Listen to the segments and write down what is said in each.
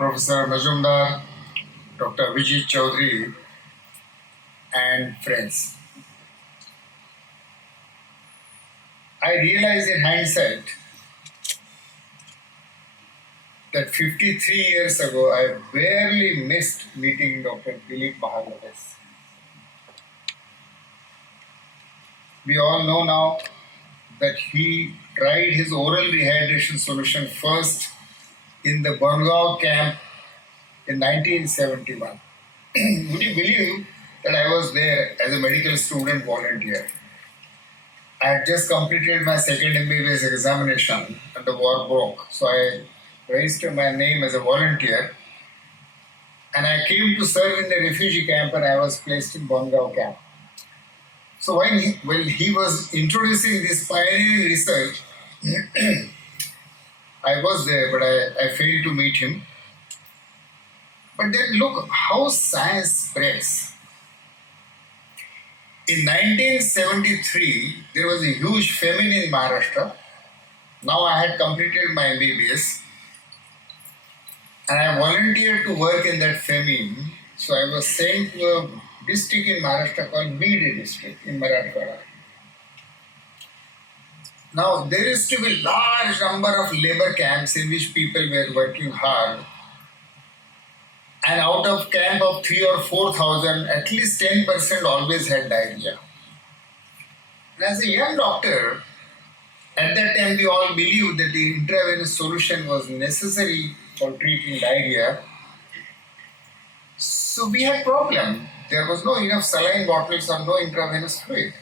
Professor Majumdar, Dr. Vijay Chaudhary, and friends. I realize in hindsight that 53 years ago I barely missed meeting Dr. Dilip Mahalanabis. We all know now that he tried his oral rehydration solution first in the Bengal camp in 1971. Would you believe that I was there as a medical student volunteer? I had just completed my second MBBS examination and the war broke. So I registered my name as a volunteer and I came to serve in the refugee camp and I was placed in Bengal camp. So when he was introducing this pioneering research, I was there, but I failed to meet him. But then look how science spreads. In 1973, there was a huge famine in Maharashtra. Now I had completed my MBBS and I volunteered to work in that famine. So I was sent to a district in Maharashtra called Bide district in Marathwada. Now there used to be large number of labor camps in which people were working hard. And out of camp of 3,000 or 4,000, at least 10% always had diarrhea. And as a young doctor, at that time we all believed that the intravenous solution was necessary for treating diarrhea. So we had problem. There was no enough saline bottles or no intravenous fluid.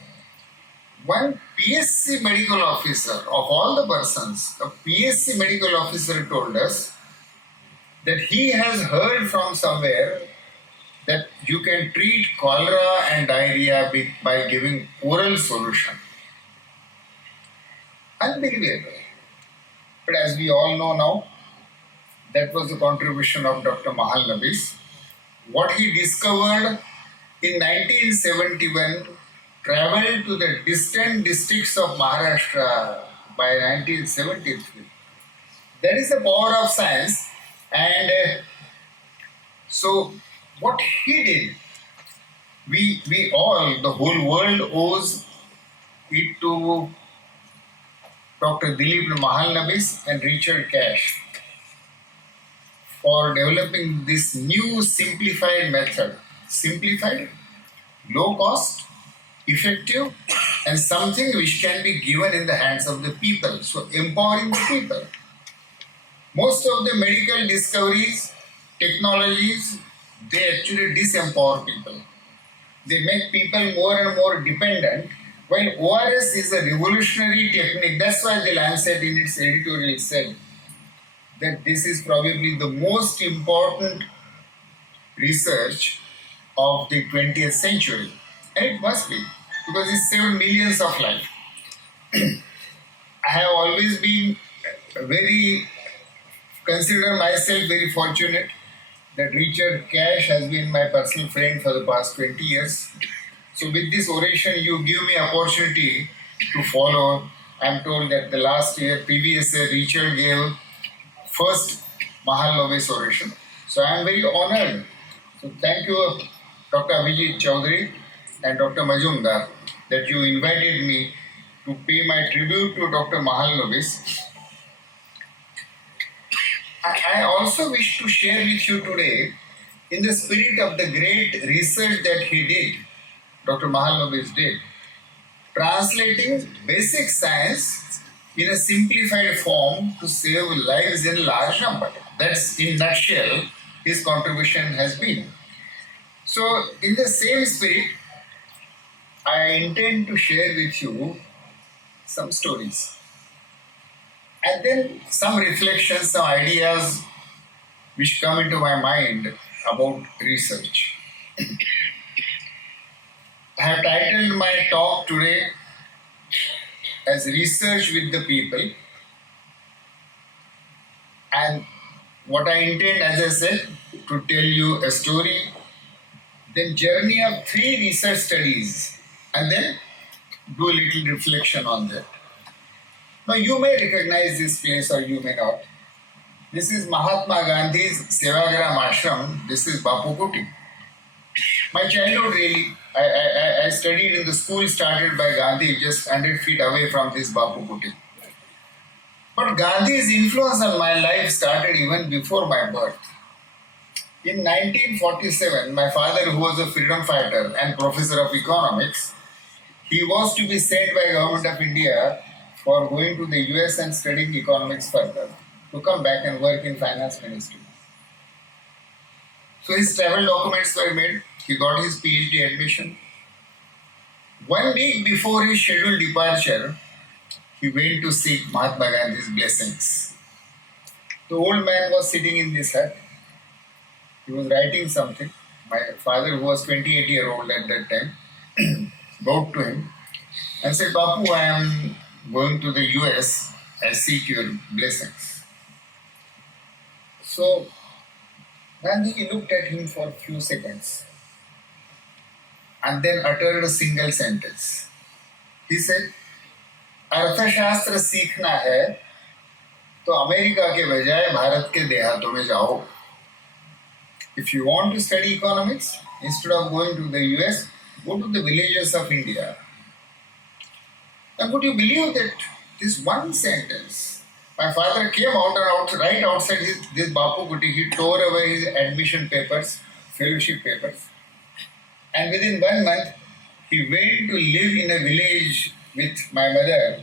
One PSC medical officer, of all the persons, a PSC medical officer told us that he has heard from somewhere that you can treat cholera and diarrhea by giving oral solution. Unbelievable. But as we all know now, that was the contribution of Dr. Mahalnabis. What he discovered in 1971 traveled to the distant districts of Maharashtra by 1973. That is the power of science. And so what he did, we all, the whole world owes it to Dr. Dilip Mahalanabis and Richard Cash for developing this new simplified method. Simplified, low cost, effective, and something which can be given in the hands of the people. So empowering the people. Most of the medical discoveries, technologies, they actually disempower people. They make people more and more dependent, while ORS is a revolutionary technique. That's why the Lancet in its editorial said that this is probably the most important research of the 20th century. And it must be, because it saved millions of lives. I have always been consider myself very fortunate that Richard Cash has been my personal friend for the past 20 years. So with this oration, you give me opportunity to follow. I'm told that the last year, previous year, Richard gave first Mahalnabis Oration. So I'm very honored. So thank you, Dr. Vijay Chaudhary and Dr. Majumdar, that you invited me to pay my tribute to Dr. Mahalnabis. I also wish to share with you today, in the spirit of the great research that he did, Dr. Mahalnabis did, translating basic science in a simplified form to save lives in large number. That's in a nutshell his contribution has been. So in the same spirit, I intend to share with you some stories. And then some reflections, some ideas which come into my mind about research. I have titled my talk today as Research with the People. And what I intend, as I said, to tell you a story, then journey of 3 research studies, and then do a little reflection on that. Now, you may recognize this place or you may not. This is Mahatma Gandhi's Sevagram Ashram. This is Bapu Kuti. My childhood really, I studied in the school started by Gandhi just 100 feet away from this Bapu Kuti. But Gandhi's influence on my life started even before my birth. In 1947, my father, who was a freedom fighter and professor of economics, he was to be sent by Government of India for going to the US and studying economics further, to come back and work in finance ministry. So his travel documents were made. He got his PhD admission. 1 week before his scheduled departure, he went to seek Mahatma Gandhi's blessings. The old man was sitting in this hut. He was writing something. My father, who was 28-year-old at that time, bowed to him and said, Bapu, I am going to the US. I seek your blessings. So Gandhi looked at him for a few seconds and then uttered a single sentence. He said, अर्थशास्त्र सीखना है तो America के बजाय भारत के देहातों में जाओ. If you want to study economics, instead of going to the US, go to the villages of India. And would you believe that this one sentence, my father came right outside this Bapu Kuti, he tore away his admission papers, fellowship papers. And within 1 month, he went to live in a village with my mother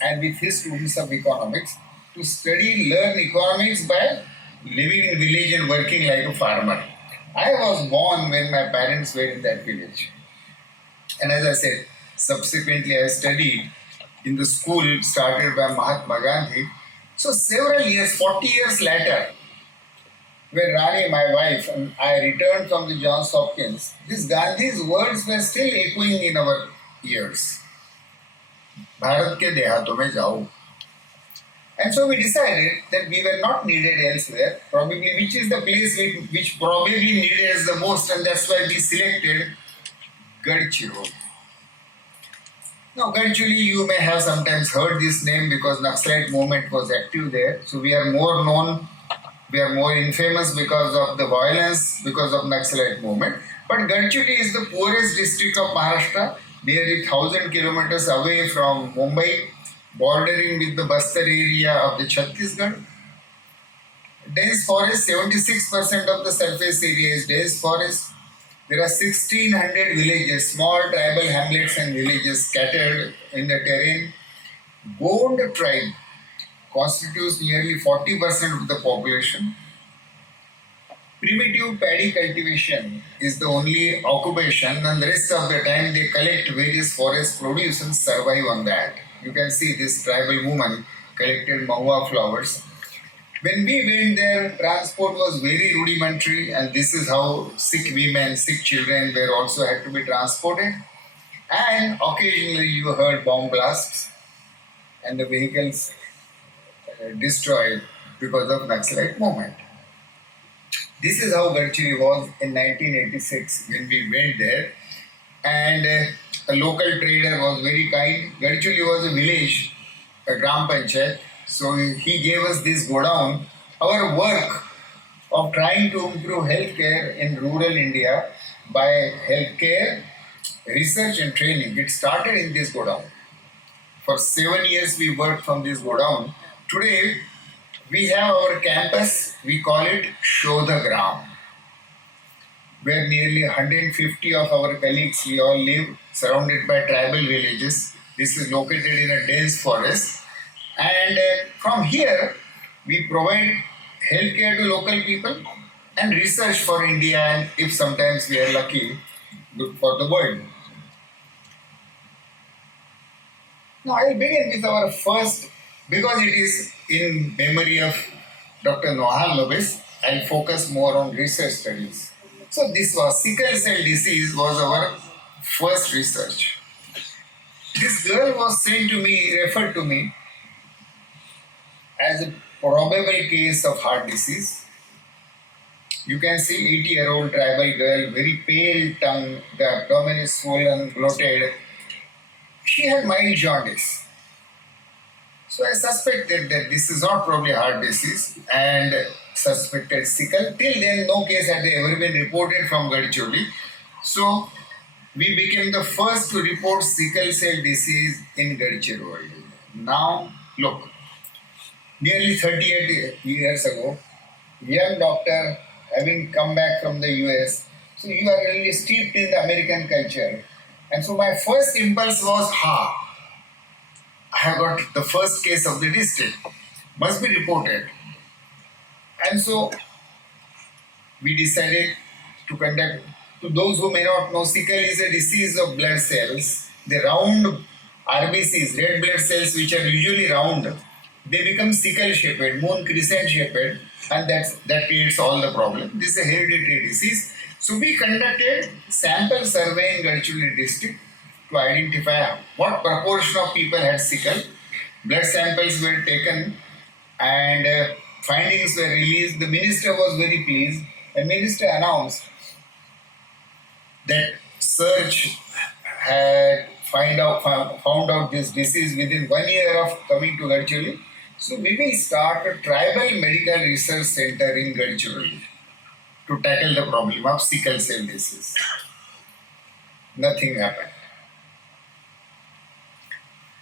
and with his students of economics to learn economics by living in village and working like a farmer. I was born when my parents were in that village. And as I said, subsequently I studied in the school started by Mahatma Gandhi. So several years, 40 years later, when Rani, my wife, and I returned from the Johns Hopkins, these Gandhi's words were still echoing in our ears. Bharat ke dehaton mein jao. And so we decided that we were not needed elsewhere, probably which is the place which probably needed us the most, and that's why we selected Gadchiroli. Now, Gadchiroli, you may have sometimes heard this name because Naxalite movement was active there. So we are more known, we are more infamous because of the violence, because of Naxalite movement. But Gadchiroli is the poorest district of Maharashtra, nearly 1,000 kilometers away from Mumbai, bordering with the Bastar area of the Chhattisgarh. Dense forest, 76% of the surface area is dense forest. There are 1,600 villages, small tribal hamlets and villages scattered in the terrain. Gond tribe constitutes nearly 40% of the population. Primitive paddy cultivation is the only occupation, and the rest of the time they collect various forest produce and survive on that. You can see this tribal woman collected mahua flowers. When we went there, transport was very rudimentary, and this is how sick women, sick children were also had to be transported. And occasionally you heard bomb blasts and the vehicles destroyed because of Naxalite movement. This is how Gadchiroli was in 1986 when we went there. And a local trader was very kind. Gadchiroli was a village, a Gram Panchayat. So he gave us this godown. Our work of trying to improve healthcare in rural India by healthcare, research and training, it started in this godown. For 7 years we worked from this godown. Today we have our campus, we call it Shodhagram, where nearly 150 of our colleagues, we all live surrounded by tribal villages. This is located in a dense forest. And from here, we provide healthcare to local people and research for India, and if sometimes we are lucky, good for the world. Now, I'll begin with our first, because it is in memory of Dr. Mahalnabis, I'll focus more on research studies. So this was sickle cell disease was our first research. This girl was referred to me as a probable case of heart disease. You can see 80-year-old tribal girl, very pale tongue, the abdomen is swollen, bloated. She had mild jaundice. So I suspected that this is not probably a heart disease and suspected sickle. Till then, no case had ever been reported from Gadcholi. So we became the first to report sickle cell disease in Gadchiroli. Now, look, nearly 38 years ago, young doctor having come back from the US. So you are really steeped in the American culture. And so my first impulse was, I have got the first case of the district, must be reported. And so we decided to conduct, to those who may not know, sickle is a disease of blood cells. The round RBCs, red blood cells, which are usually round, they become sickle shaped, moon crescent shaped, and that creates all the problem. This is a hereditary disease. So we conducted sample survey in Gadchiroli district to identify what proportion of people had sickle. Blood samples were taken and findings were released. The minister was very pleased. The minister announced that search had found out this disease within 1 year of coming to Gadchiroli. So we will start a tribal medical research center in Gadchiroli to tackle the problem of sickle cell disease. Nothing happened.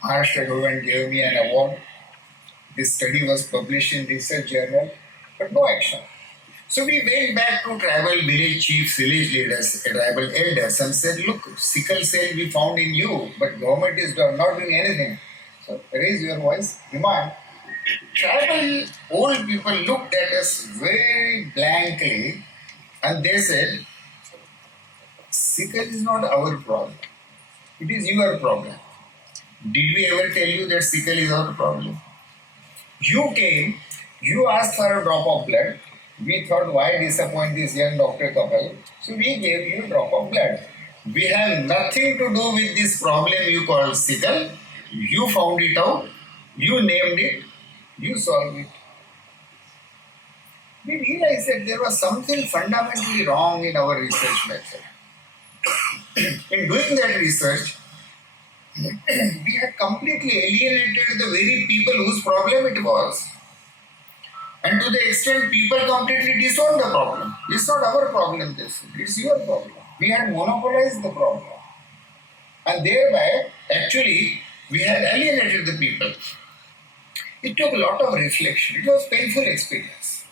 Maharashtra government gave me an award. This study was published in research journal, but no action. So we went back to tribal village chiefs, village leaders, tribal elders and said, look, sickle cell we found in you, but government is not doing anything. So raise your voice, demand. Tribal old people looked at us very blankly and they said, sickle is not our problem. It is your problem. Did we ever tell you that sickle is our problem? You came, you asked for a drop of blood. We thought, why disappoint this young doctor couple? So we gave you a drop of blood. We have nothing to do with this problem you call sickle. You found it out, you named it, you solved it. We realized that there was something fundamentally wrong in our research method. In doing that research, we had completely alienated the very people whose problem it was. And to the extent people completely disowned the problem. It's not our problem, it's your problem. We had monopolized the problem. And thereby, actually, we had alienated the people. It took a lot of reflection. It was a painful experience.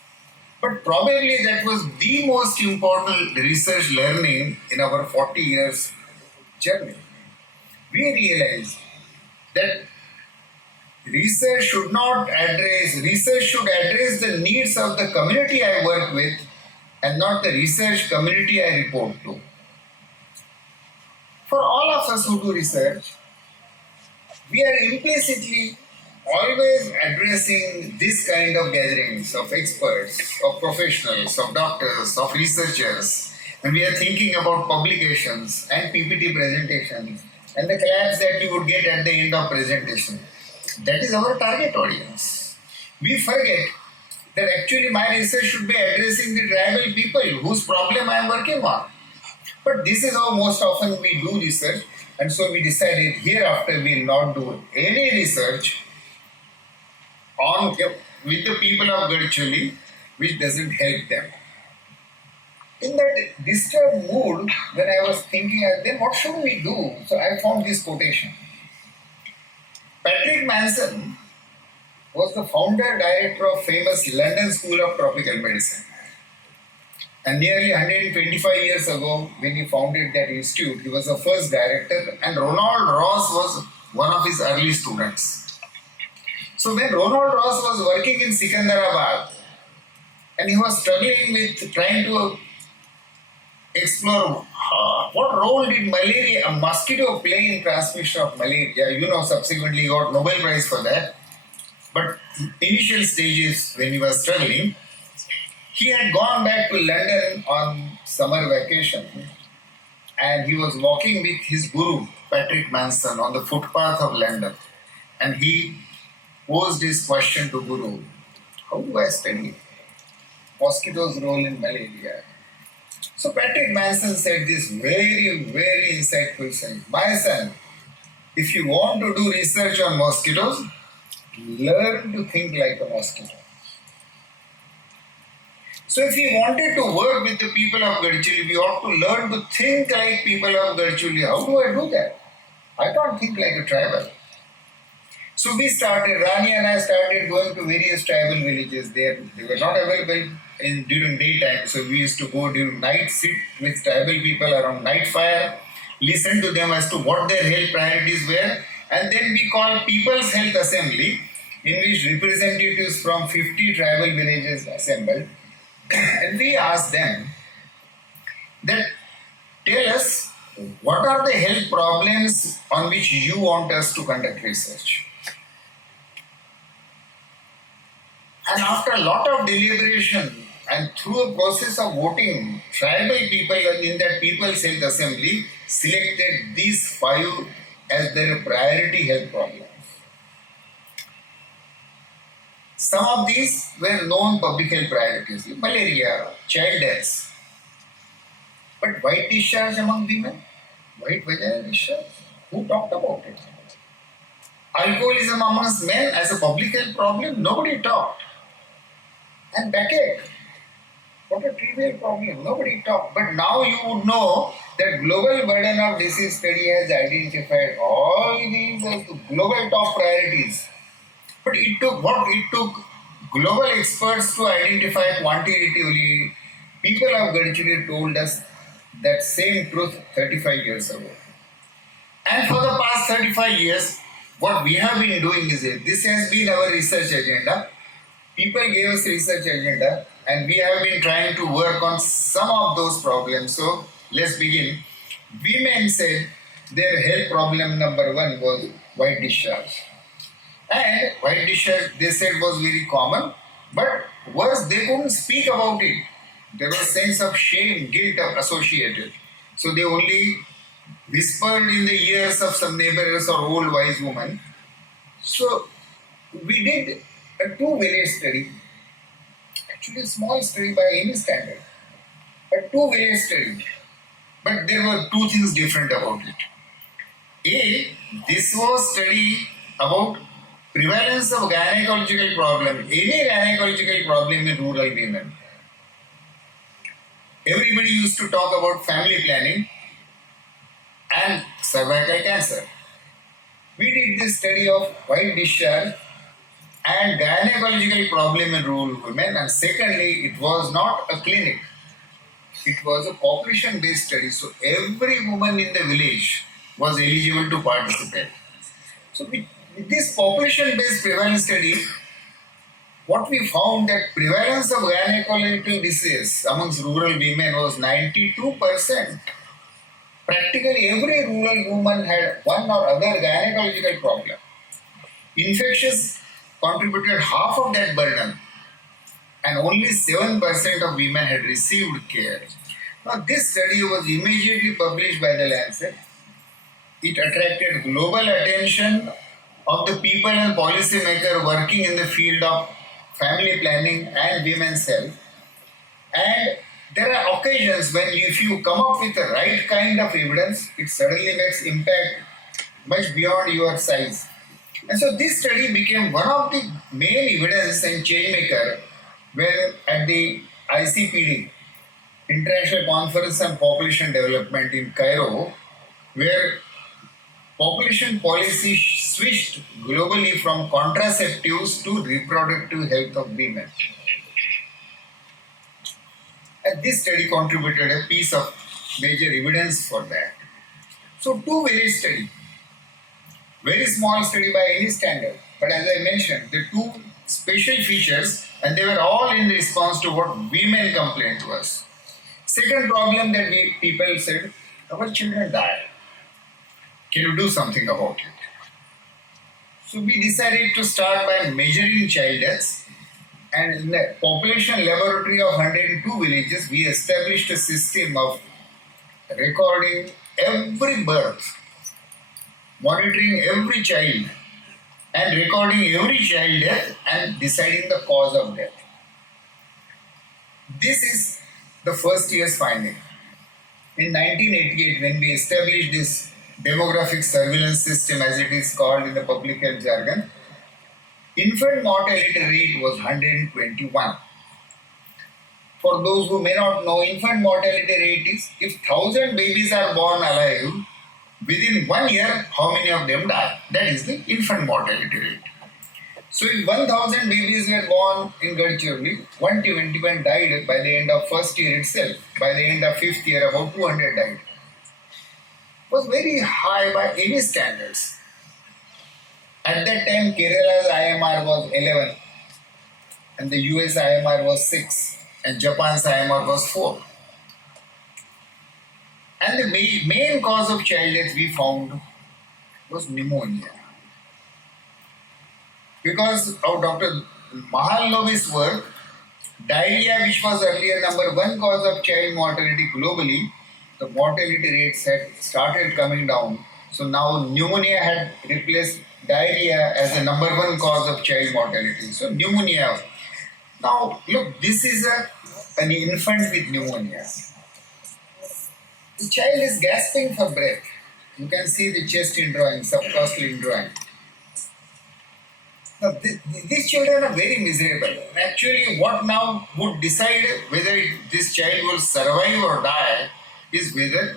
But probably that was the most important research learning in our 40 years journey. We realized that research should address the needs of the community I work with and not the research community I report to. For all of us who do research, we are implicitly always addressing this kind of gatherings of experts, of professionals, of doctors, of researchers, and we are thinking about publications and PPT presentations and the claps that you would get at the end of presentation. That is our target audience. We forget that actually my research should be addressing the tribal people whose problem I am working on. But this is how most often we do research, and so we decided hereafter we will not do any research with the people of Gadchiroli which doesn't help them. In that disturbed mood, when I was thinking, then what should we do? So I found this quotation. Patrick Manson was the founder director of famous London School of Tropical Medicine. And nearly 125 years ago, when he founded that institute, he was the first director, and Ronald Ross was one of his early students. So when Ronald Ross was working in Secunderabad, and he was struggling with trying to explore what role did malaria, a mosquito, play in transmission of malaria. Subsequently he got Nobel Prize for that. But initial stages when he was struggling, he had gone back to London on summer vacation and he was walking with his guru, Patrick Manson, on the footpath of London. And he posed his question to Guru, how do I study mosquitoes' role in malaria? So Patrick Manson said this very, very insightful thing. My son, if you want to do research on mosquitoes, learn to think like a mosquito. So if we wanted to work with the people of Gadchuli, we ought to learn to think like people of Gadchuli. How do I do that? I can't think like a tribal. So we started, Rani and I started going to various tribal villages there. They were not available during daytime, so we used to go during night, sit with tribal people around night fire, listen to them as to what their health priorities were, and then we called People's Health Assembly, in which representatives from 50 tribal villages assembled, and we asked them that tell us what are the health problems on which you want us to conduct research. And after a lot of deliberation and through a process of voting, tribal people in that People's Health Assembly selected these 5 as their priority health problems. Some of these were known public health priorities, malaria, child deaths. But white discharge among women, white vaginal discharge, who talked about it? Alcoholism amongst men as a public health problem, nobody talked. And backache, what a trivial problem, nobody talked. But now you would know that Global Burden of Disease Study has identified all these as the global top priorities. But it took global experts to identify quantitatively. People of Gadchuli told us that same truth 35 years ago. And for the past 35 years, what we have been doing is this has been our research agenda. People gave us research agenda and we have been trying to work on some of those problems. So let's begin. Women said their health problem number 1 was white discharge. And white discharge, they said, was very common, but worse, they couldn't speak about it. There was a sense of shame, guilt associated. So they only whispered in the ears of some neighbors or old wise woman. So we did a 2-village study, actually a small study by any standard, a 2-village study. But there were 2 things different about it. A, this was study about prevalence of gynecological problem, any gynecological problem in rural women. Everybody used to talk about family planning and cervical cancer. We did this study of white discharge and gynecological problem in rural women, and secondly, it was not a clinic. It was a population-based study, so every woman in the village was eligible to participate. So with this population-based prevalence study, what we found that prevalence of gynecological disease amongst rural women was 92%. Practically every rural woman had one or other gynecological problem. Infectious contributed half of that burden, and only 7% of women had received care. Now, this study was immediately published by the Lancet. It attracted global attention of the people and policymakers working in the field of family planning and women's health. And there are occasions when if you come up with the right kind of evidence, it suddenly makes impact much beyond your size. And so this study became one of the main evidence and change maker where at the ICPD, International Conference on Population Development in Cairo, where population policy switched globally from contraceptives to reproductive health of women. And this study contributed a piece of major evidence for that. So 2-village study, very small study by any standard, but as I mentioned, the 2 special features, and they were all in response to what women complained to us. Second problem that people said, our children die. Can you do something about it? So we decided to start by measuring child deaths, and in the population laboratory of 102 villages, we established a system of recording every birth, monitoring every child, and recording every child death and deciding the cause of death. This is the first year's finding. In 1988, when we established this demographic surveillance system, as it is called in the public health jargon, Infant mortality rate was 121. For those who may not know, infant mortality rate is if 1000 babies are born alive, within 1 year, how many of them die? That is the infant mortality rate. So if 1000 babies were born in Gadchiroli, 121 died by the end of first year itself. By the end of fifth year, about 200 died. It was very high by any standards. At that time, Kerala's IMR was 11 and the US IMR was 6 and Japan's IMR was 4. And the main cause of child death we found was pneumonia. Because of Dr. Mahalnabis' work, diarrhea, which was earlier number one cause of child mortality globally, the mortality rates had started coming down. So now pneumonia had replaced diarrhea as the number one cause of child mortality. So pneumonia. Now look, this is an infant with pneumonia. The child is gasping for breath. You can see the chest indrawing, subcostal indrawing. Now, these children are very miserable. Actually, what now would decide whether this child will survive or die is whether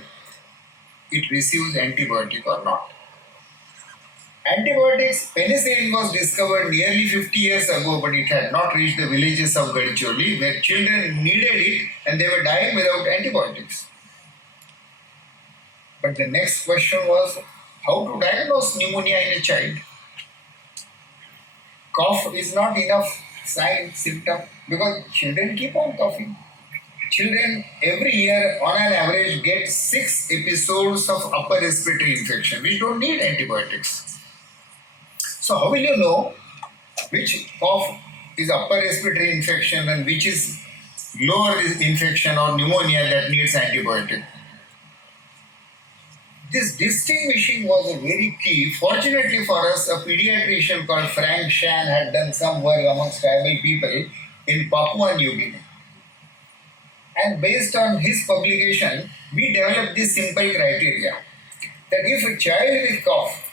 it receives antibiotic or not. Antibiotics, penicillin was discovered nearly 50 years ago, but it had not reached the villages of Gadchiroli, where children needed it and they were dying without antibiotics. But the next question was how to diagnose pneumonia in a child. Cough is not enough sign, symptom, because children keep on coughing. Children every year on an average get 6 episodes of upper respiratory infection, which don't need antibiotics. So how will you know which cough is upper respiratory infection and which is lower infection or pneumonia that needs antibiotic? This distinguishing was a very key. Fortunately for us, a pediatrician called Frank Shan had done some work amongst tribal people in Papua New Guinea. And based on his publication, we developed this simple criteria that if a child with cough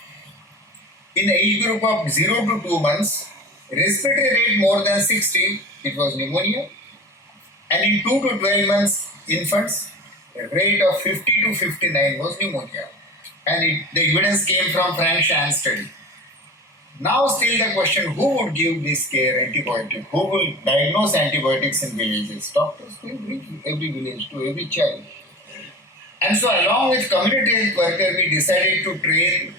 in the age group of 0 to 2 months, respiratory rate more than 60, it was pneumonia. And in 2 to 12 months infants, the rate of 50 to 59 was pneumonia. And the evidence came from Frank Shan's study. Now still the question, who would give this care, antibiotic? Who will diagnose antibiotics in villages? Doctors will reach every village, to every child. And so along with community health worker, we decided to train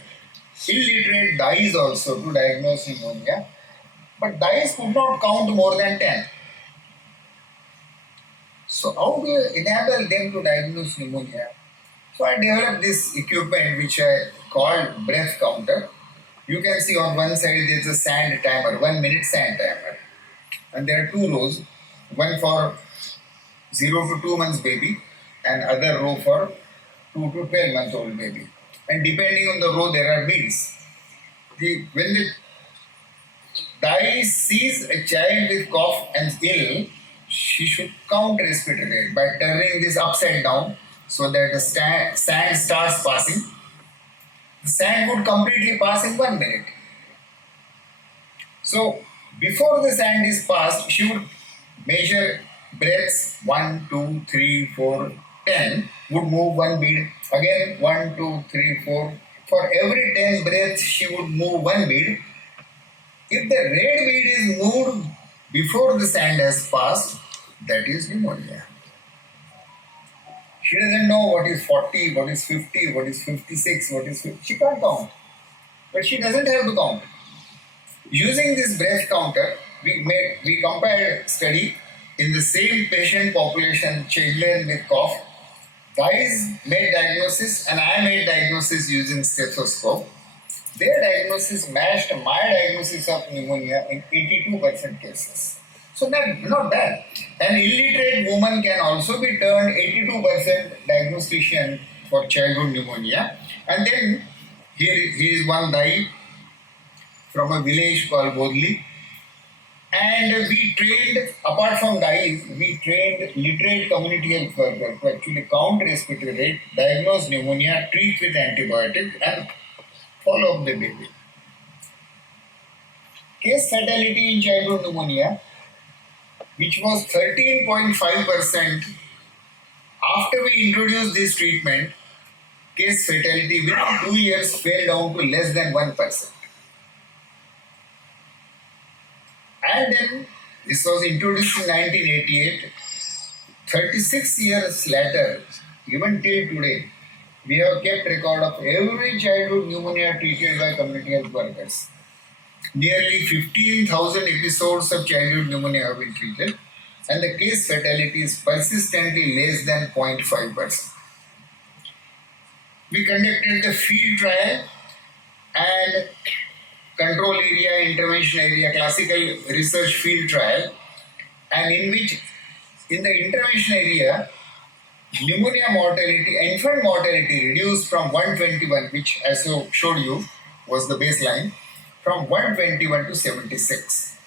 illiterate DIs also to diagnose pneumonia. But DIs could not count more than 10. So how do you enable them to diagnose pneumonia? So I developed this equipment which I called breath counter. You can see on one side there is a sand timer, 1 minute sand timer. And there are 2 rows, one for 0 to 2 months baby and other row for 2 to 12 months old baby. And depending on the row there are beads. When the DI sees a child with cough and ill, she should count respiratory rate by turning this upside down so that the sand starts passing. The sand would completely pass in 1 minute. So before the sand is passed, she would measure breaths 1, 2, 3, 4, 10, would move 1 bead. Again 1, 2, 3, 4. For every 10 breaths, she would move 1 bead. If the red bead is moved before the sand has passed, that is pneumonia. She doesn't know what is 40, what is 50, what is 56, what is 50. She can't count. But she doesn't have to count. Using this breath counter, we compared study in the same patient population, children with cough. Guys made diagnosis and I made diagnosis using stethoscope. Their diagnosis matched my diagnosis of pneumonia in 82% cases. So not bad. An illiterate woman can also be turned 82% diagnostician for childhood pneumonia. And then here is one guy from a village called Bodli. And we trained, apart from guys, we trained literate community health workers to actually count respiratory rate, diagnose pneumonia, treat with antibiotic, and follow up the baby. Case fatality in childhood pneumonia, which was 13.5%, after we introduced this treatment, case fatality within 2 years fell down to less than 1%. And then this was introduced in 1988. 36 years later, even till today, we have kept record of every childhood pneumonia treated by community health workers. Nearly 15,000 episodes of childhood pneumonia have been treated, and the case fatality is persistently less than 0.5%. We conducted the field trial and control area, intervention area, classical research field trial, and in which, in the intervention area, pneumonia mortality, infant mortality reduced from 121, which as I showed you was the baseline, from 121 to 76.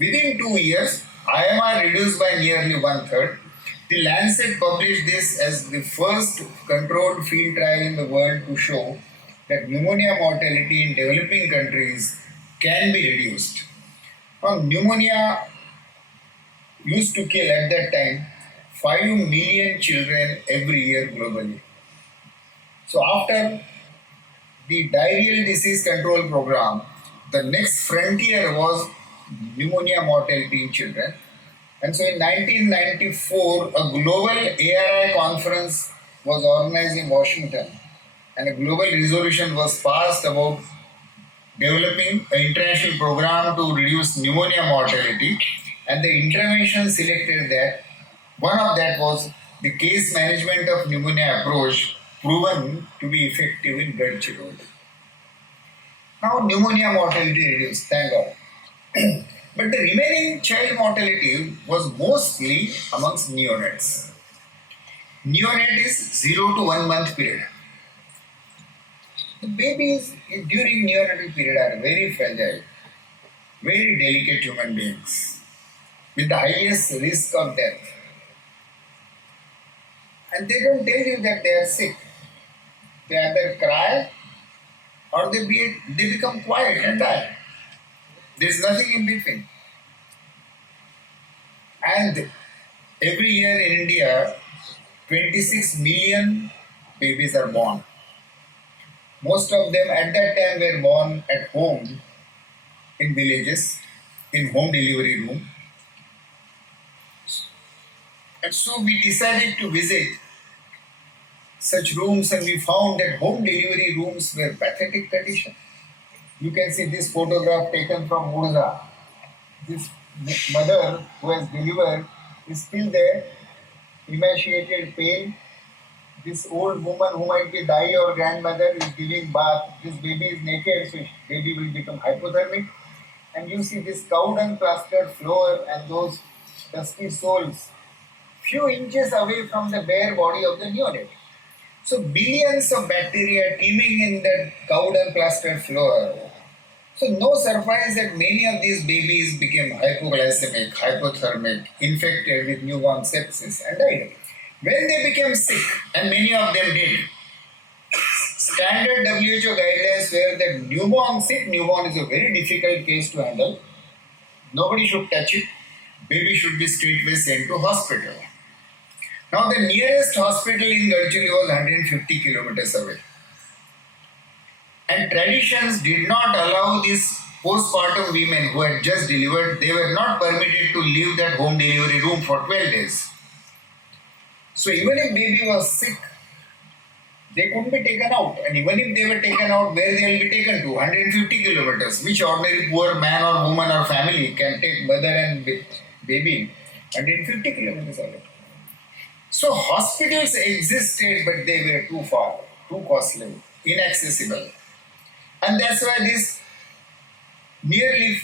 Within 2 years, IMR reduced by nearly one-third. The Lancet published this as the first controlled field trial in the world to show that pneumonia mortality in developing countries can be reduced. Now, pneumonia used to kill at that time 5 million children every year globally. So after the diarrheal disease control program, the next frontier was pneumonia mortality in children. And so in 1994, a global ARI conference was organized in Washington, and a global resolution was passed about developing an international program to reduce pneumonia mortality, and the intervention selected that. One of that was the case management of pneumonia approach, proven to be effective in Gadchiroli. Now pneumonia mortality reduced, thank God. But the remaining child mortality was mostly amongst neonates. Neonate is 0 to 1 month period. The babies during neonatal period are very fragile, very delicate human beings with the highest risk of death. And they don't tell you that they are sick. They either cry or they become quiet and die. There is nothing in between. And every year in India, 26 million babies are born. Most of them at that time were born at home, in villages, in home delivery room. And so we decided to visit such rooms, and we found that home delivery rooms were pathetic condition. You can see this photograph taken from Murza. This mother who has delivered is still there, emaciated, pale. This old woman who might be Dai or grandmother is giving bath. This baby is naked, so baby will become hypothermic. And you see this cow dung plastered floor and those dusty soles few inches away from the bare body of the neonate. So billions of bacteria teeming in that cow dung plastered floor. So no surprise that many of these babies became hypoglycemic, hypothermic, infected with newborn sepsis and died. When they became sick, and many of them did, standard WHO guidelines were that sick newborn is a very difficult case to handle. Nobody should touch it. Baby should be straightway sent to hospital. Now the nearest hospital in Gadchiroli was 150 kilometers away. And traditions did not allow these postpartum women who had just delivered, they were not permitted to leave that home delivery room for 12 days. So even if baby was sick, they couldn't be taken out. And even if they were taken out, where they will be taken to? 150 kilometers. Which ordinary poor man or woman or family can take mother and baby 150 kilometers away? So hospitals existed, but they were too far, too costly, inaccessible. And that's why this nearly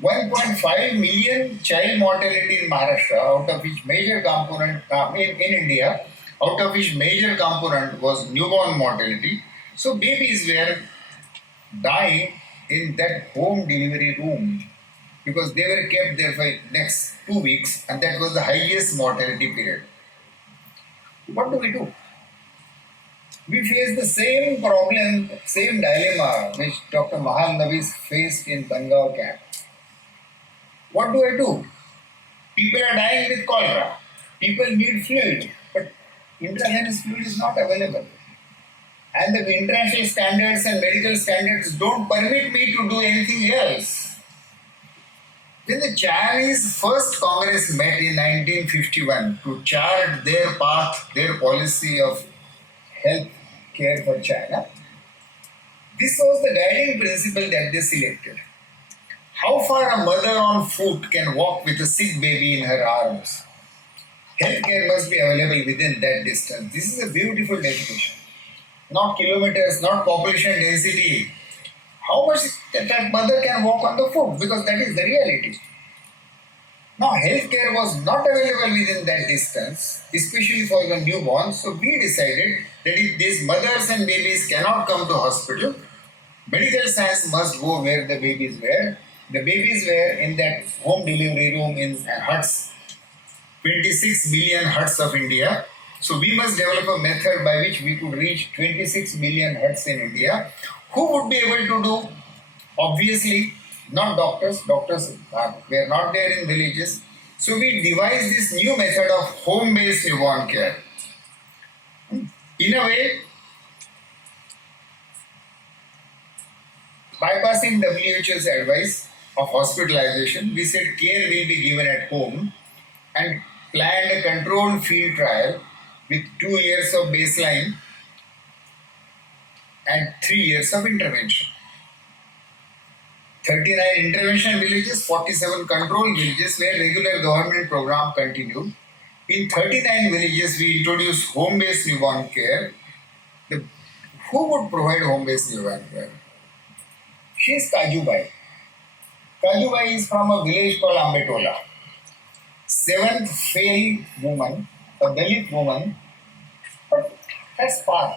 1.5 million child mortality in Maharashtra, out of which major component, in India, out of which major component was newborn mortality. So babies were dying in that home delivery room because they were kept there for next 2 weeks, and that was the highest mortality period. What do we do? We face the same problem, same dilemma which Dr. Mahalnabis faced in Bengal camp. What do I do? People are dying with cholera. People need fluid, but intravenous fluid is not available. And the international standards and medical standards don't permit me to do anything else. When the Chinese first Congress met in 1951 to chart their path, their policy of health care for China, this was the guiding principle that they selected. How far a mother on foot can walk with a sick baby in her arms? Healthcare must be available within that distance. This is a beautiful definition. Not kilometers, not population density. How much that mother can walk on the foot, because that is the reality. Now, healthcare was not available within that distance, especially for the newborn. So we decided that if these mothers and babies cannot come to hospital, medical science must go where the babies were. The babies were in that home delivery room in huts, 26 million huts of India. So we must develop a method by which we could reach 26 million huts in India. Who would be able to do? Obviously, not doctors. Doctors were not there in villages. So we devised this new method of home-based newborn care. In a way, bypassing WHO's advice of hospitalization, we said care will be given at home and planned a controlled field trial with 2 years of baseline and 3 years of intervention. 39 intervention villages, 47 control villages where regular government program continued. In 39 villages, we introduced home-based newborn care. Who would provide home-based newborn care? She is Kajubai. Kajubai is from a village called Ambetola. Seventh failed woman, a Dalit woman, but has spark,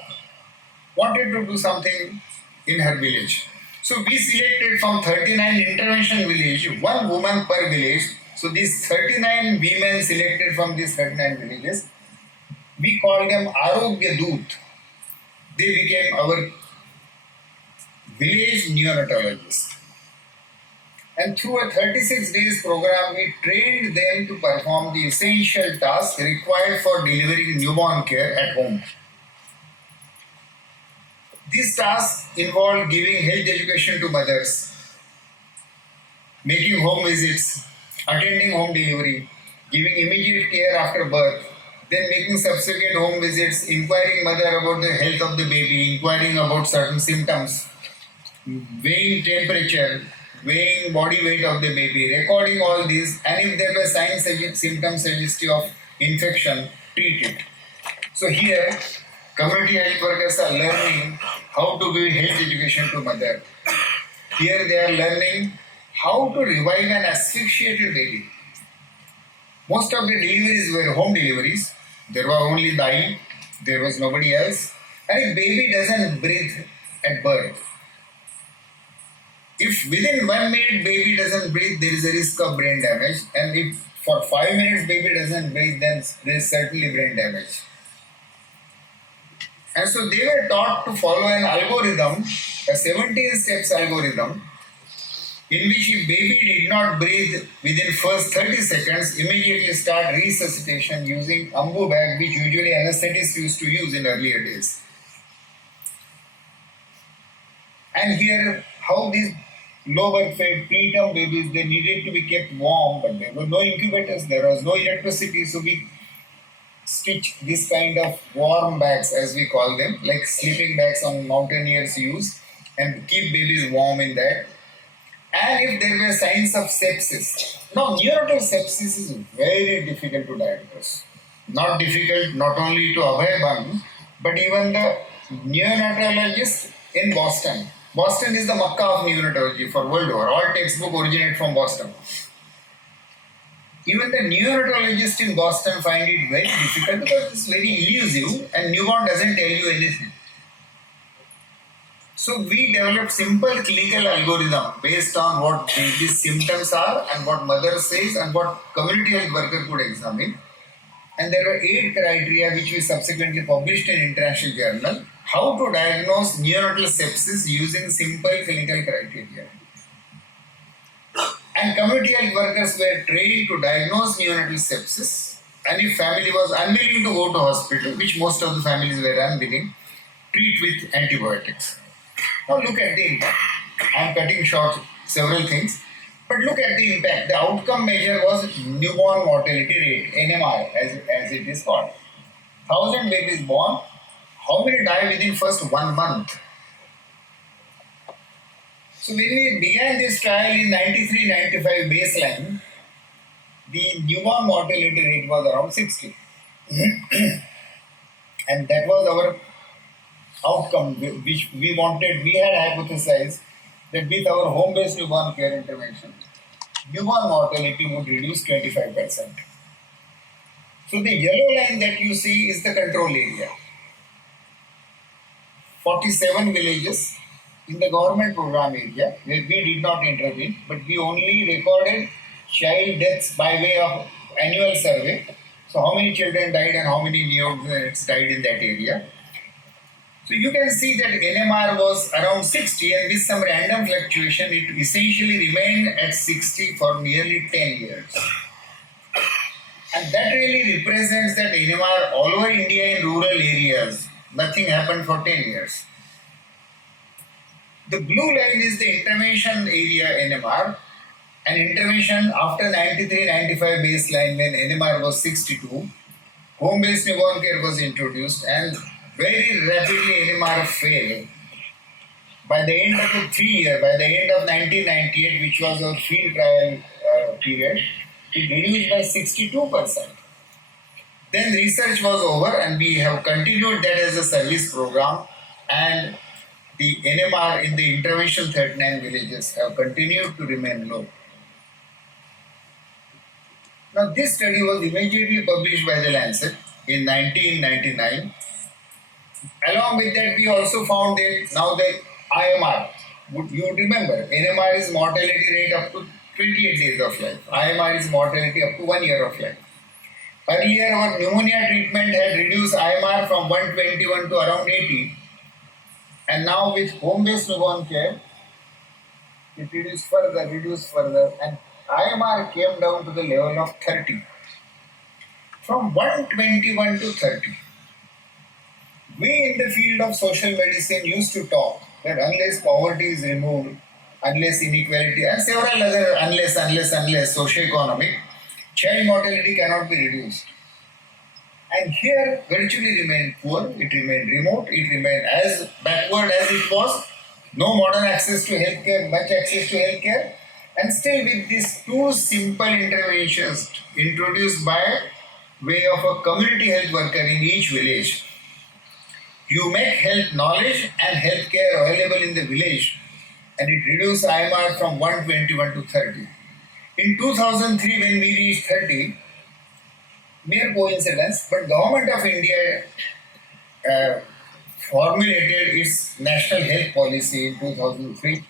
wanted to do something in her village. So we selected from 39 intervention village, one woman per village. So these 39 women selected from these 39 villages, we call them Arogya Doot. They became our village neonatologists. And through a 36 days program, we trained them to perform the essential tasks required for delivering newborn care at home. These tasks involved giving health education to mothers, making home visits, attending home delivery, giving immediate care after birth, then making subsequent home visits, inquiring mother about the health of the baby, inquiring about certain symptoms, weighing temperature, weighing body weight of the baby, recording all these, and if there were signs and symptoms suggestive of infection, treat it. So here, community health workers are learning how to give health education to mother. Here they are learning how to revive an asphyxiated baby. Most of the deliveries were home deliveries. There was only Dai, there was nobody else. And if baby doesn't breathe at birth, if within 1 minute baby doesn't breathe, there is a risk of brain damage. And if for 5 minutes baby doesn't breathe, then there is certainly brain damage. And so they were taught to follow an algorithm, a 17 steps algorithm, in which if baby did not breathe within first 30 seconds, immediately start resuscitation using ambu bag, which usually anesthetists used to use in earlier days. And here, how these low birth weight preterm babies, they needed to be kept warm, but there were no incubators, there was no electricity, so we stitch this kind of warm bags, as we call them, like sleeping bags on mountaineers use, and keep babies warm in that. And if there were signs of sepsis, now neonatal sepsis is very difficult to diagnose. Not difficult not only to Abhay Bang, but even the neonatologist in Boston. Boston is the Makkah of neonatology for world over. All textbooks originate from Boston. Even the neonatologists in Boston find it very difficult because it's very elusive and newborn doesn't tell you anything. So we developed simple clinical algorithm based on what these symptoms are and what mother says and what community health worker could examine. And there were 8 criteria which we subsequently published in international journal. How to diagnose neonatal sepsis using simple clinical criteria. And community health workers were trained to diagnose neonatal sepsis, and if family was unwilling to go to hospital, which most of the families were unwilling, treat with antibiotics. Now look at the impact. I am cutting short several things, but look at the impact. The outcome measure was newborn mortality rate, NMR as it is called. 1,000 babies born, how many die within first 1 month? So when we began this trial in 93-95 baseline, the newborn mortality rate was around 60. And that was our outcome which we wanted. We had hypothesized that with our home-based newborn care intervention, newborn mortality would reduce 25%. So the yellow line that you see is the control area. 47 villages in the government program area where we did not intervene, but we only recorded child deaths by way of annual survey. So how many children died and how many neonates died in that area. So you can see that NMR was around 60, and with some random fluctuation, it essentially remained at 60 for nearly 10 years. And that really represents that NMR all over India in rural areas, nothing happened for 10 years. The blue line is the intervention area NMR, and intervention after 93-95 baseline when NMR was 62, home-based newborn care was introduced, and very rapidly NMR fell. By the end of the 3 year, by the end of 1998, which was our field trial period, it reduced by 62%. Then research was over and we have continued that as a service program, and the NMR in the intervention 39 villages have continued to remain low. Now this study was immediately published by the Lancet in 1999. Along with that, we also found that now the IMR, you remember, NMR is mortality rate up to 28 days of life. IMR is mortality up to 1 year of life. Earlier, our pneumonia treatment had reduced IMR from 121 to around 80. And now with home-based newborn care, it reduced further, and IMR came down to the level of 30. From 121 to 30. We in the field of social medicine used to talk that unless poverty is removed, unless inequality, and several other unless, socio-economic, child mortality cannot be reduced. And here, virtually remained poor, it remained remote, it remained as backward as it was, no modern access to healthcare, much access to healthcare, and still with these two simple interventions introduced by way of a community health worker in each village, you make health knowledge and healthcare available in the village, and it reduced IMR from 121 to 30. In 2003, when we reached 30, mere coincidence, but Government of India formulated its national health policy in 2003,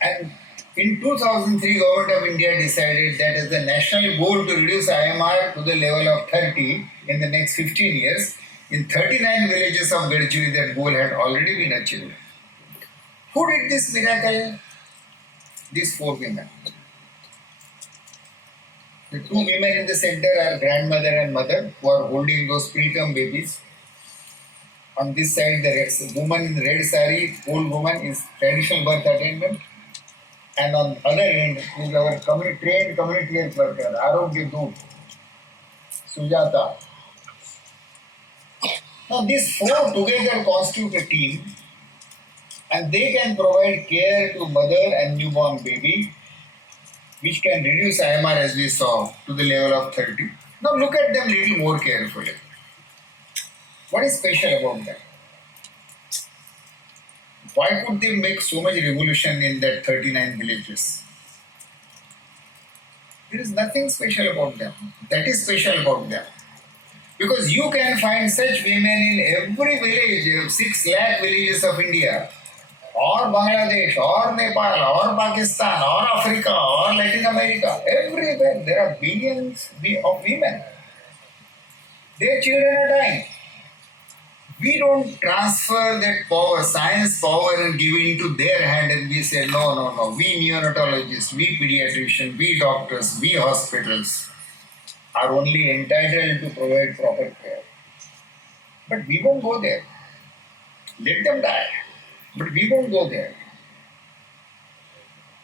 and in 2003, Government of India decided that as the national goal to reduce IMR to the level of 30 in the next 15 years, in 39 villages of Gadchiri, that goal had already been achieved. Who did this miracle? These 4 women. The 2 women in the center are grandmother and mother who are holding those preterm babies. On this side, the woman in the red sari, old woman, is traditional birth attendant. And on the other end is our trained community health worker, Arogya Doot, Sujata. Now these 4 together constitute a team, and they can provide care to mother and newborn baby, which can reduce IMR as we saw to the level of 30. Now look at them a little more carefully. What is special about them? Why could they make so much revolution in that 39 villages? There is nothing special about them. That is special about them. Because you can find such women in every village, 6 lakh villages of India, or Bangladesh, or Nepal, or Pakistan, or Africa, or Latin America. Everywhere there are billions of women. Their children are dying. We don't transfer that power, science power, and give it into their hand and we say, no, no, no, we neonatologists, we pediatricians, we doctors, we hospitals are only entitled to provide proper care. But we won't go there. Let them die. But we won't go there.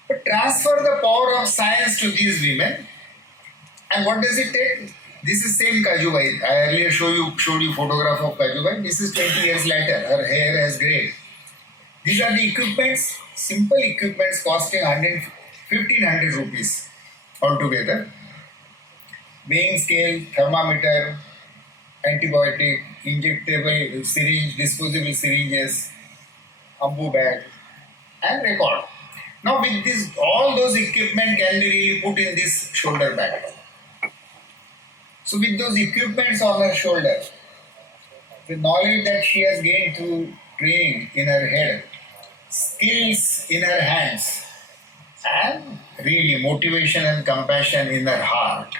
But transfer the power of science to these women. And what does it take? This is same Kajubai. I earlier showed you photograph of Kajubai. This is 20 years later. Her hair has grayed. These are the equipments, simple equipments costing 1,500 rupees altogether. Weighing scale, thermometer, antibiotic, injectable syringe, disposable syringes, ambu bag, and record. Now with this, all those equipment can be really put in this shoulder bag. So with those equipments on her shoulder, the knowledge that she has gained through training in her head, skills in her hands, and really motivation and compassion in her heart,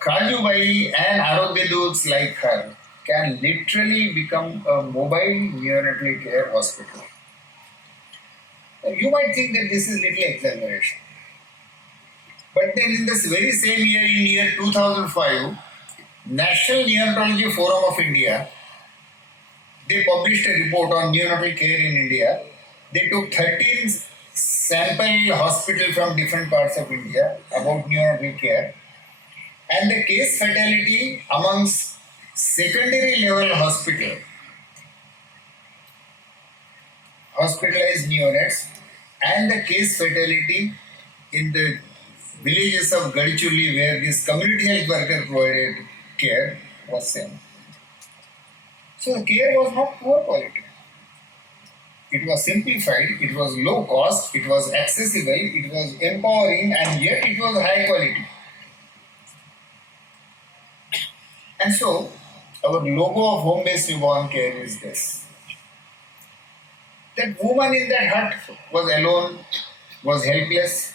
Kajubai and Arogyaduts like her can literally become a mobile neonatal care hospital. Now, you might think that this is little exaggeration. But then in this very same year, in year 2005, National Neonatology Forum of India, they published a report on neonatal care in India. They took 13 sample hospitals from different parts of India about neonatal care. And the case fatality amongst secondary level hospitalized neonates and the case fatality in the villages of Gadchiroli where this community health worker provided care was same. So the care was not poor quality. It was simplified, it was low cost, it was accessible, it was empowering, and yet it was high quality. And so our logo of home-based newborn care is this. That woman in that hut was alone, was helpless,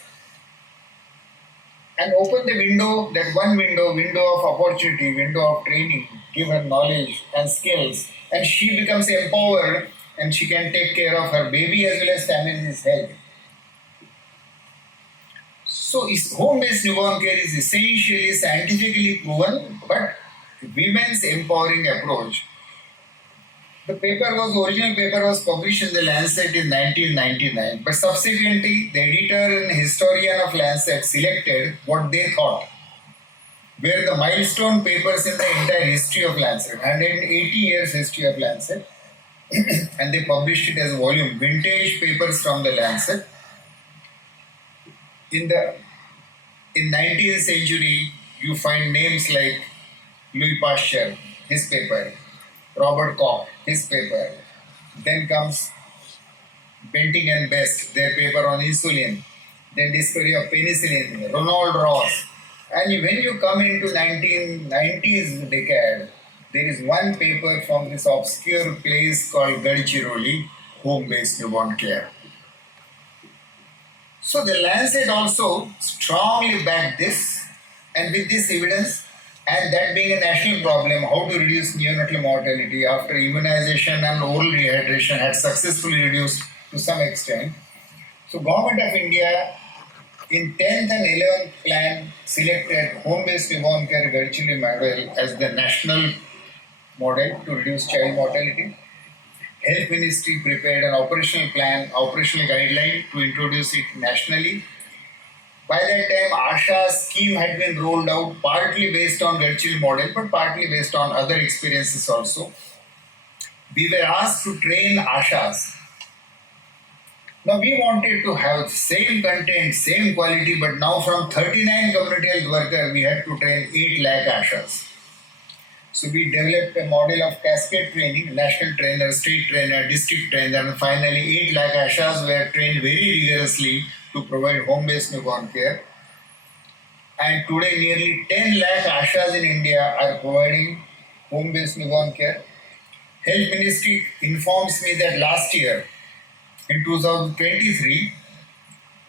and open the window, that one window of opportunity, window of training, give her knowledge and skills, and she becomes empowered and she can take care of her baby as well as family's health. So home-based newborn care is essentially scientifically proven, but women's empowering approach. The original paper was published in the Lancet in 1999, but subsequently the editor and historian of Lancet selected what they thought were the milestone papers in the entire history of Lancet, 180 years history of Lancet, and they published it as a volume, vintage papers from the Lancet. In 19th century, you find names like Louis Pasteur, his paper, Robert Koch, his paper. Then comes Benting and Best, their paper on insulin. Then discovery of penicillin, Ronald Ross. And when you come into 1990s decade, there is one paper from this obscure place called Gadchiroli, home-based newborn care. So the Lancet also strongly backed this, and with this evidence, and that being a national problem, how to reduce neonatal mortality after immunization and oral rehydration had successfully reduced to some extent. So Government of India in 10th and 11th plan selected home-based newborn care Gadchiroli model as the national model to reduce child mortality. Health Ministry prepared an operational guideline to introduce it nationally. By that time, ASHA scheme had been rolled out, partly based on Gadchiroli model, but partly based on other experiences also. We were asked to train ASHAs. Now we wanted to have same content, same quality, but now from 39 community health workers, we had to train 8 lakh ASHAs. So we developed a model of cascade training, national trainer, state trainer, district trainer, and finally 8 lakh ASHAs were trained very rigorously to provide home-based newborn care. And today nearly 10 lakh ASHAs in India are providing home-based newborn care. Health Ministry informs me that last year, in 2023,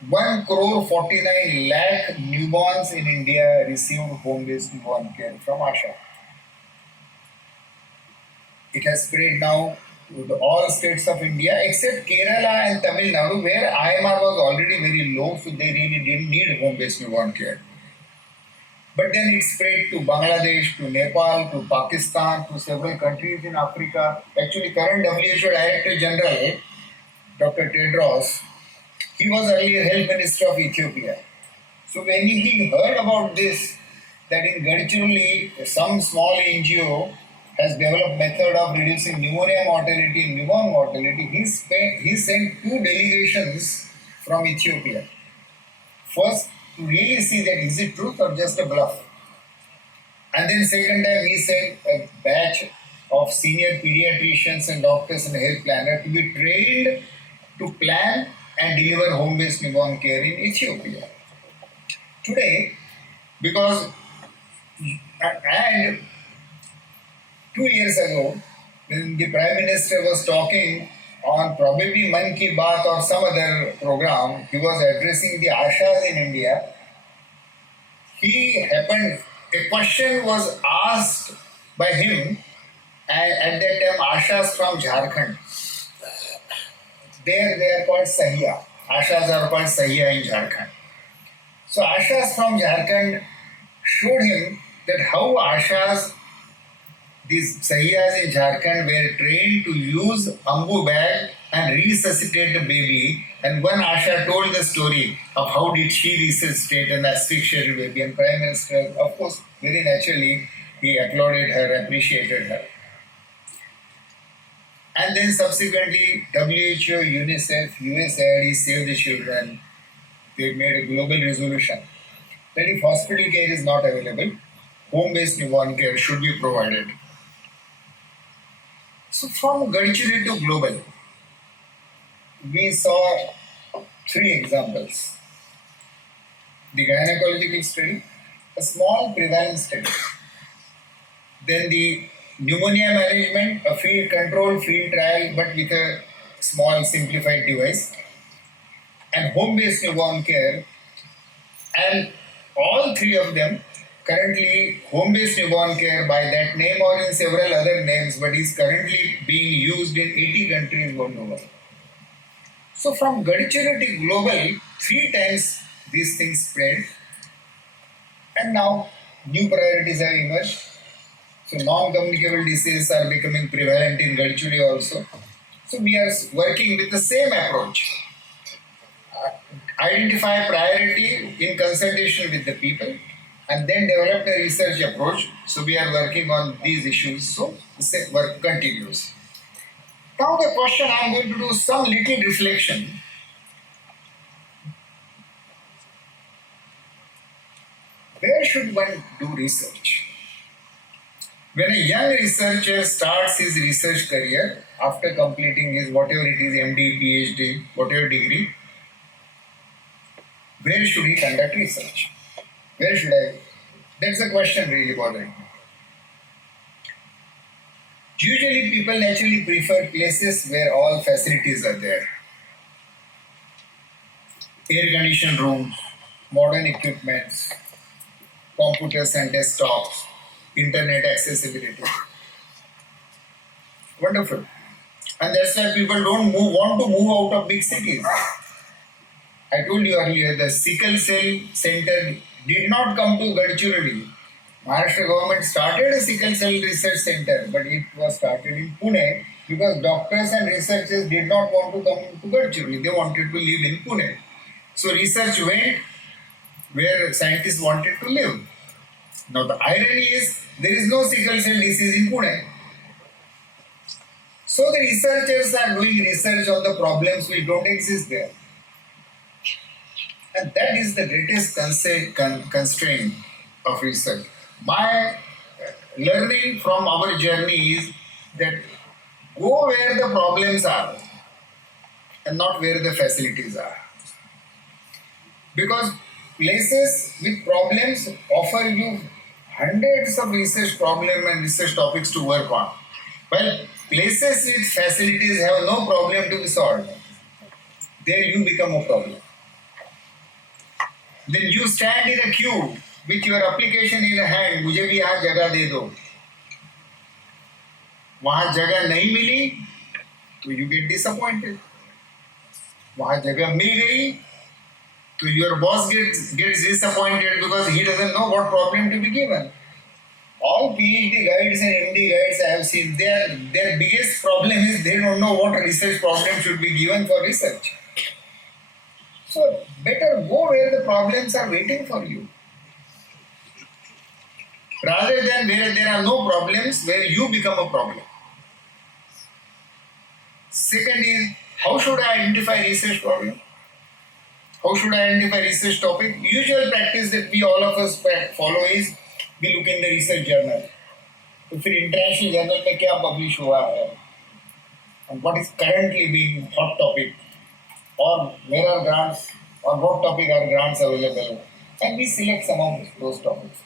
1 crore 49 lakh newborns in India received home-based newborn care from ASHA. It has spread now to all states of India except Kerala and Tamil Nadu, where IMR was already very low, so they really didn't need home-based newborn care. But then it spread to Bangladesh, to Nepal, to Pakistan, to several countries in Africa. Actually, current WHO Director General, Dr. Tedros, he was earlier Health Minister of Ethiopia. So when he heard about this, that in Gadchiroli, some small NGO has developed method of reducing pneumonia mortality and newborn mortality, he sent two delegations from Ethiopia. First, to really see that is it truth or just a bluff. And then second time he sent a batch of senior pediatricians and doctors and health planners to be trained to plan and deliver home-based newborn care in Ethiopia. Today, because and 2 years ago, when the Prime Minister was talking on probably Man Ki Baat or some other program, he was addressing the Ashas in India. A question was asked by him, and at that time Ashas from Jharkhand. There they are called Sahiya. Ashas are called Sahiya in Jharkhand. So Ashas from Jharkhand showed him that how Ashas, these Sahiyas in Jharkhand, were trained to use ambu bag and resuscitate the baby. And one Asha told the story of how did she resuscitate an asphyxiated baby. And Prime Minister, of course, very naturally, he applauded her, appreciated her. And then subsequently, WHO, UNICEF, USAID, Save the Children, they made a global resolution that if hospital care is not available, home-based newborn care should be provided. So from Gadchiroli to global, we saw 3 examples. The gynecological study, a small prevalence study. Then the pneumonia management, a controlled field trial, but with a small simplified device. And home-based newborn care. And all 3 of them, currently home-based newborn care by that name or in several other names, but is currently being used in 80 countries worldwide. So from Gadchiroli to global, 3 times these things spread. And now new priorities have emerged. So non-communicable diseases are becoming prevalent in Gadchiroli also. So we are working with the same approach. Identify priority in consultation with the people and then develop a research approach. So we are working on these issues. So the work continues. Now the question I am going to do some little reflection. Where should one do research? When a young researcher starts his research career after completing his whatever it is, MD, PhD, whatever degree, where should he conduct research? Where should I? That's the question really bothering me. Usually people naturally prefer places where all facilities are there. Air-conditioned rooms, modern equipments, computers and desktops, internet accessibility. Wonderful. And that's why people don't want to move out of big cities. I told you earlier, the sickle cell center did not come to Gadchiroli. Maharashtra government started a sickle cell research center, but it was started in Pune because doctors and researchers did not want to come to Gadchiroli. They wanted to live in Pune. So research went where scientists wanted to live. Now the irony is, there is no sickle cell disease in Pune. So the researchers are doing research on the problems which don't exist there. And that is the greatest constraint of research. My learning from our journey is that go where the problems are and not where the facilities are. Because places with problems offer you hundreds of research problems and research topics to work on. While places with facilities have no problem to be solved. There you become a problem. Then you stand in a queue with your application in your hand, मुझे भी यहाँ जगह दे दो. वहाँ जगह नहीं मिली तो you get disappointed. वहाँ जगह मिल गई तो your boss gets disappointed because he doesn't know what problem to be given. All PhD guides and MD guides I have seen, their biggest problem is they don't know what research problem should be given for research. So better go where the problems are waiting for you, rather than where there are no problems, where you become a problem. Second is, how should I identify research problem? How should I identify research topic? Usual practice that we all of us follow is, we look in the research journal. तो फिर international journal में क्या publish हुआ है, and what is currently being hot topic, or where are grants, on what topic are grants available, and we select some of those topics.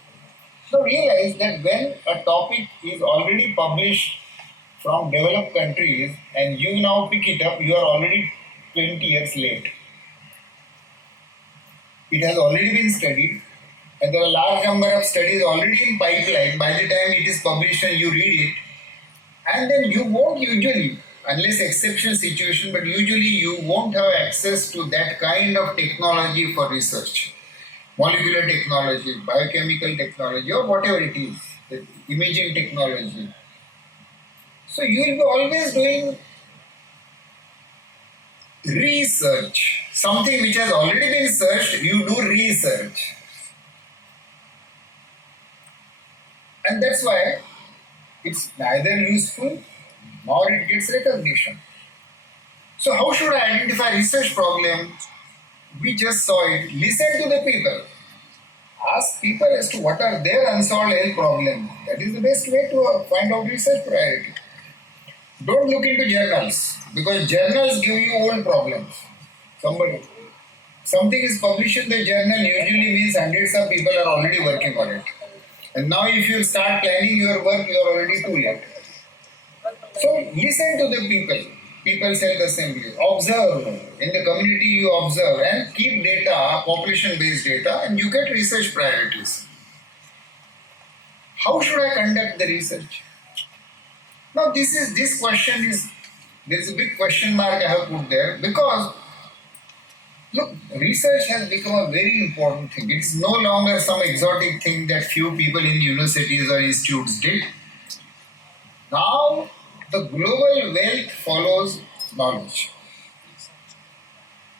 So realize that when a topic is already published from developed countries and you now pick it up, you are already 20 years late. It has already been studied, and there are a large number of studies already in pipeline by the time it is published and you read it. And then you won't usually, unless exceptional situation, but usually you won't have access to that kind of technology for research. Molecular technology, biochemical technology, or whatever it is, the imaging technology. So you will be always doing research. Something which has already been searched, you do research. And that's why it's neither useful nor it gets recognition. So how should I identify research problem? We just saw it. Listen to the people. Ask people as to what are their unsolved health problems. That is the best way to find out research priority. Don't look into journals, because journals give you old problems. Something is published in the journal usually means hundreds of people are already working on it. And now if you start planning your work, you are already too late. So listen to the people. People's Health Assembly. Observe. In the community you observe and keep data, population-based data, and you get research priorities. How should I conduct the research? Now this question is, there's a big question mark I have put there, because look, research has become a very important thing. It is no longer some exotic thing that few people in universities or institutes did. Now the global wealth follows knowledge.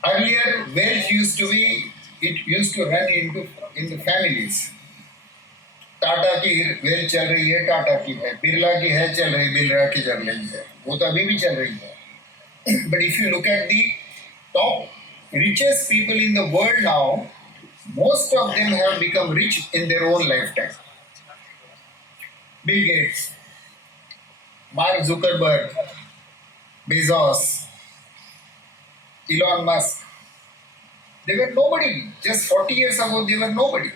Earlier, wealth used to run in the families. Tata की well चल रही है, टाटा की है, बिरला की है, चल रही, बिरला की चल रही है, वो तो अभी भी चल रही है. But if you look at the top richest people in the world now, most of them have become rich in their own lifetime. Bill Gates, Mark Zuckerberg, Bezos, Elon Musk, they were nobody. Just 40 years ago, they were nobody.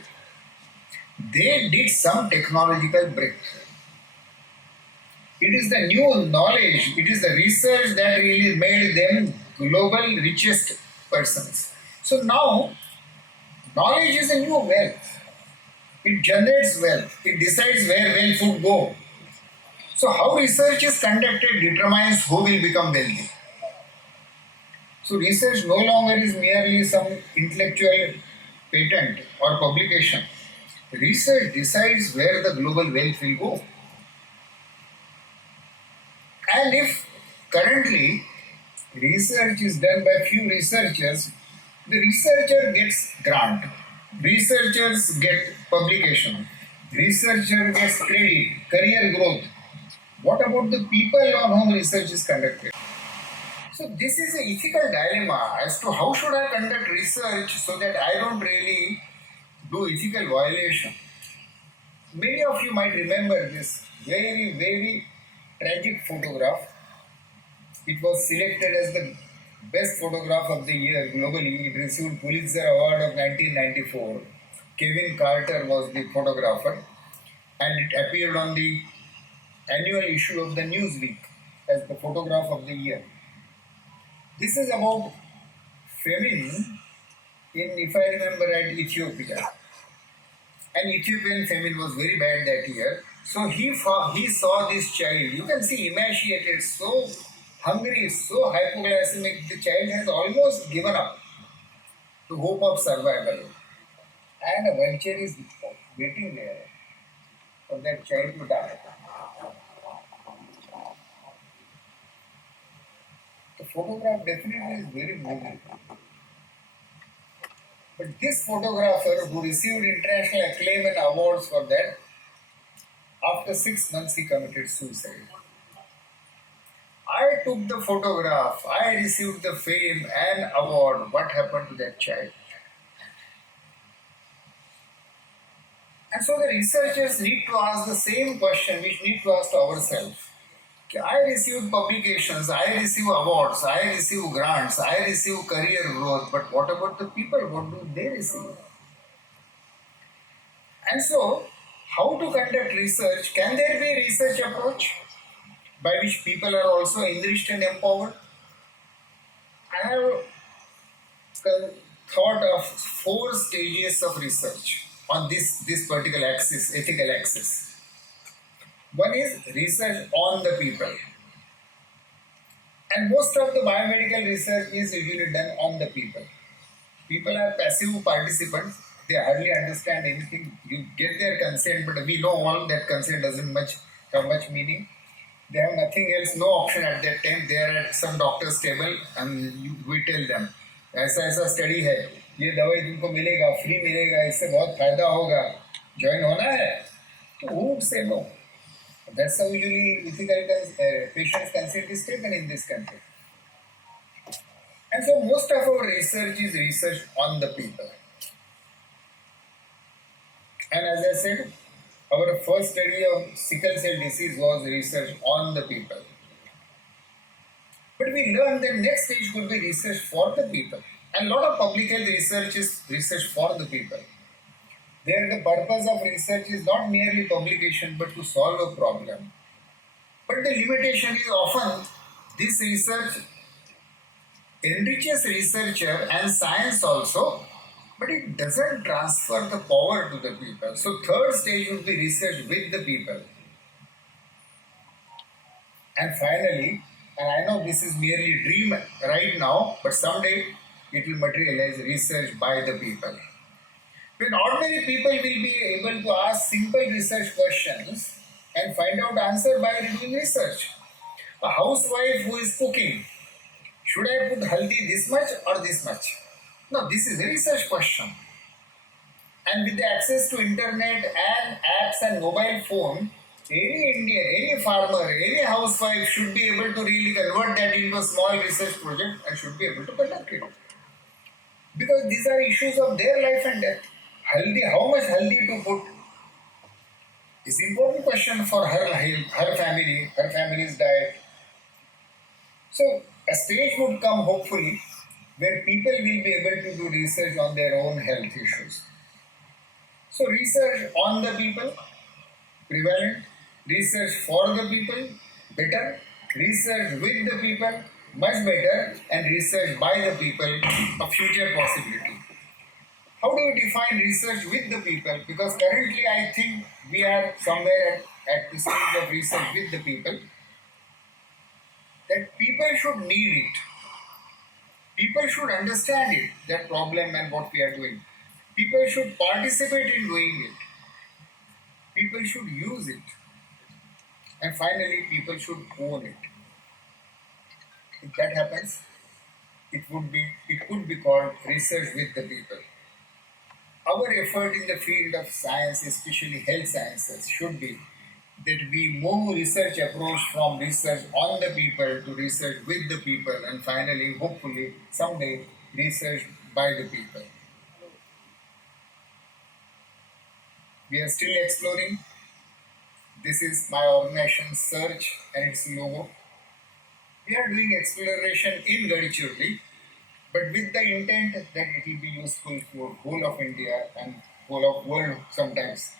They did some technological breakthrough. It is the new knowledge, it is the research that really made them global richest persons. So now, knowledge is a new wealth. It generates wealth. It decides where wealth would go. So how research is conducted determines who will become wealthy. So research no longer is merely some intellectual patent or publication. Research decides where the global wealth will go. And if currently research is done by few researchers, the researcher gets grant, researchers get publication, researcher gets credit, career growth. What about the people on whom research is conducted? So this is an ethical dilemma as to how should I conduct research so that I don't really do ethical violation. Many of you might remember this very, very tragic photograph. It was selected as the best photograph of the year globally. It received Pulitzer Award of 1994. Kevin Carter was the photographer, and it appeared on the annual issue of the Newsweek as the photograph of the year. This is about famine in, if I remember right, Ethiopia. And Ethiopian famine was very bad that year. So he saw this child. You can see emaciated, so hungry, so hypoglycemic. The child has almost given up the hope of survival. And a vulture is waiting there for that child to die. The photograph definitely is very moving. But this photographer who received international acclaim and awards for that, after 6 months he committed suicide. I took the photograph, I received the fame and award. What happened to that child? And so the researchers need to ask the same question which need to ask to ourselves. I receive publications, I receive awards, I receive grants, I receive career growth, but what about the people? What do they receive? And so, how to conduct research? Can there be a research approach by which people are also enriched and empowered? I have thought of 4 stages of research on this particular axis, ethical axis. One is research on the people. And most of the biomedical research is usually done on the people. People are passive participants. They hardly understand anything. You get their consent, but we know all that consent doesn't have much meaning. They have nothing else, no option at that time. They are at some doctor's table and we tell them, ऐसा ऐसा study है, ये दवाई तुमको मिलेगा, free मिलेगा, इससे बहुत फायदा होगा, ज्वाइन होना है, तो who would say no? That's how usually ethical patient's consent is taken in this country. And so most of our research is research on the people. And as I said, our first study of sickle cell disease was research on the people. But we learned that next stage could be research for the people. And a lot of public health research is research for the people. There the purpose of research is not merely publication but to solve a problem. But the limitation is often this research enriches researcher and science also, but it doesn't transfer the power to the people. So third stage will be research with the people. And finally, and I know this is merely a dream right now, but someday it will materialize, research by the people. When ordinary people will be able to ask simple research questions and find out answer by doing research. A housewife who is cooking, should I put haldi this much or this much? No, this is a research question. And with the access to internet and apps and mobile phone, any Indian, any farmer, any housewife should be able to really convert that into a small research project and should be able to conduct it. Because these are issues of their life and death. Haldi, how much haldi to put is an important question for her family, her family's diet. So a stage would come hopefully where people will be able to do research on their own health issues. So research on the people, prevalent, research for the people, better, research with the people, much better, and research by the people, a future possibility. How do we define research with the people? Because currently I think we are somewhere at the stage of research with the people, that people should need it. People should understand it, that problem and what we are doing. People should participate in doing it. People should use it. And finally, people should own it. If that happens, it could be called research with the people. Our effort in the field of science, especially health sciences, should be that we move research approach from research on the people to research with the people, and finally, hopefully, someday, research by the people. We are still exploring. This is my organization Search and its logo. We are doing exploration in Gadichurli, but with the intent that it will be useful for whole of India and whole of world sometimes.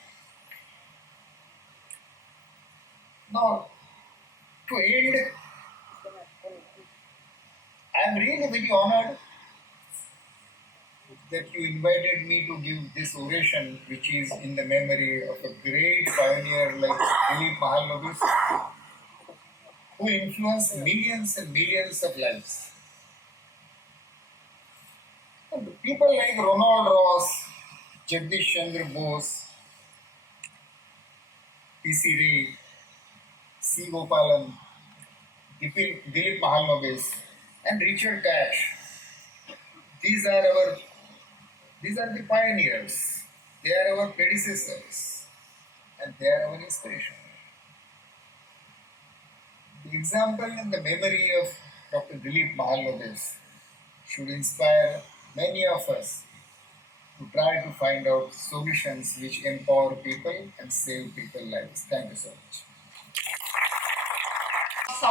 Now, to end, I am really very honored that you invited me to give this oration, which is in the memory of a great pioneer like Dilip Mahalanabis, who influenced millions and millions of lives. And people like Ronald Ross, Jagdish Chandra Bose, P.C. Ray, C. Gopalan, Dilip Mahalanabis, and Richard Cash. These are our these are the pioneers. They are our predecessors, and they are our inspiration. The example and the memory of Dr. Dilip Mahalanabis should inspire many of us to try to find out solutions which empower people and save people's lives. Thank you so much.